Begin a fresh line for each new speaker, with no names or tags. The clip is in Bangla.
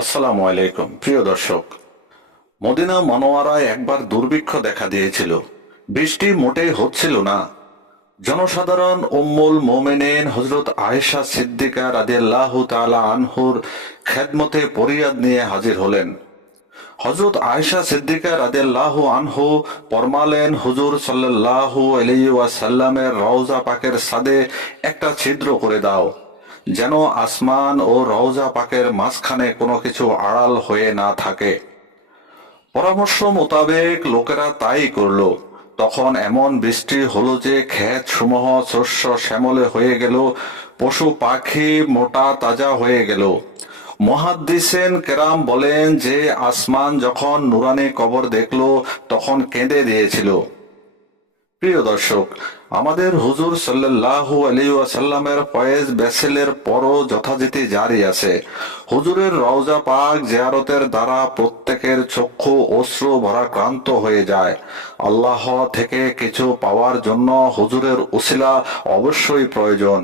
আসসালামু আলাইকুম, প্রিয় দর্শক। মদিনা মনোয়ারায় একবার দুর্ভিক্ষ দেখা দিয়েছিল। বৃষ্টি মোটেই হচ্ছিল না। জনসাধারণ, উম্মুল মোমেনেন হজরত আয়েশা সিদ্দিকা রাদিয়াল্লাহু তাআলা আনহুর খেদমতে পরিয়াদ নিয়ে হাজির হলেন। হজরত আয়েশা সিদ্দিকা রাদিয়াল্লাহু আনহু পরমালেন হুজুর সাল্লাল্লাহু আলাইহি ওয়াসাল্লামের রওজা পাকের সাদে একটা ছিদ্র করে দাও। যেন আসমান ও রওজা পাকের মাঝখানে কোনো কিছু আড়াল হয়ে না থাকে। পরামর্শ মোতাবেক লোকেরা তাই করল। তখন এমন বৃষ্টি হলো যে ক্ষেত সমূহ শস্য শ্যামলে হয়ে গেল, পশু পাখি মোটা তাজা হয়ে গেল। মহাদ্দিসেন কেরাম বলেন যে, আসমান যখন নুরানি কবর দেখল, তখন কেঁদে দিয়েছিল। প্রিয় দর্শক, আমাদের হুজুর সাল্লাহ আলিউসাল্লামের ফয়েজ ব্যাসেলের পরও যথাযথি জারি আছে। হুজুরের রওজা পাক জিয়ারতের দ্বারা প্রত্যেকের চক্ষু অশ্রু ভরাক্রান্ত হয়ে যায়। আল্লাহ থেকে কিছু পাওয়ার জন্য হুজুরের উশিলা অবশ্যই প্রয়োজন।